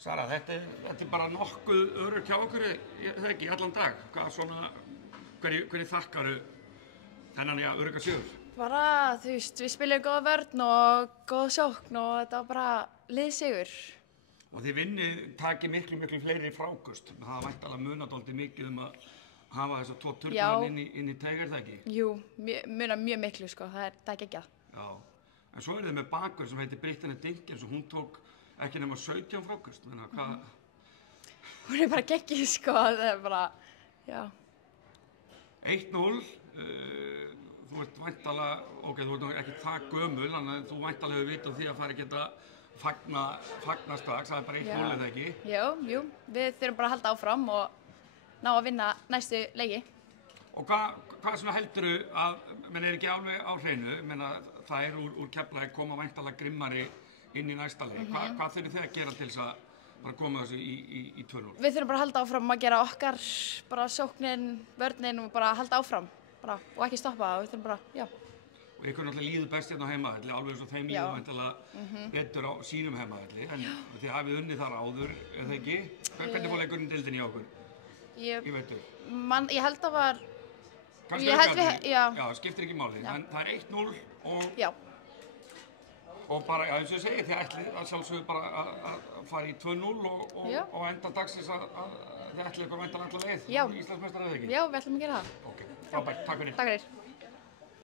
Sara, þetta bara nokkuð öruggt hjá okkur, það ekki, allan dag. Hvað svona, hverju þakkaru þennan örugga sigur? Bara, þú veist, við spilum góða vörn og góða sókn og þetta var bara liðsigur. Og þið vinnið takið miklu fleiri fráköst. Það væntanlega munar dálítið mikið að hafa þessa 2 turnar inn í teig, það ekki? Jú, munar mjög miklu, sko, það er geggjað. Já, en svo þið með bakur sem heitir Brittany Dinkins og hún tók ekki nema 17 fráköst, menna hvað? Hún er bara geggjuð, sko, það er bara, já. 1-0, þú ert væntanlega, ok, þú ert ekki það gömul, þannig að þú væntanlega hefur vitað því að fara ekki að fagna strax, það er bara 1-0 eða ekki? Jú, við þurfum bara að halda áfram og ná að vinna næstu leiki. Og hvað svona heldurðu að, menn er ekki alveg á hreinu, menna það er úr Keflavík koma væntanlega grimmari inn í næsta leik. Hvað þurfið þið að gera til þess að bara koma þessu í 2-0? Við þurfum bara að halda áfram að gera okkar, bara sóknin, vörnin og bara halda áfram bara, og ekki stoppa og við þurfum bara, já. Og ykkur náttúrulega líður best hérna á heimavelli, alveg eins og þeim líður væntanlega betur á sínum heimavelli, en þið hafið unnið þar áður, er það ekki? Hvernig fór leikurinn deildinni í okkur? Ég held að var... Kannski aukaðri? Já, skiptir ekki máli, en það er 1-0 og... Já. Og bara, já, eins og ég segi, þið ætlið að sjálfsögðu bara að fara í 2-0 og enda dagsins að þið ætlið ykkur væntanlega alla leið í Íslandsmeistarar, eða ekki? Já, við ætlum að gera það. Ok, frábært, takk fyrir. Takk fyrir.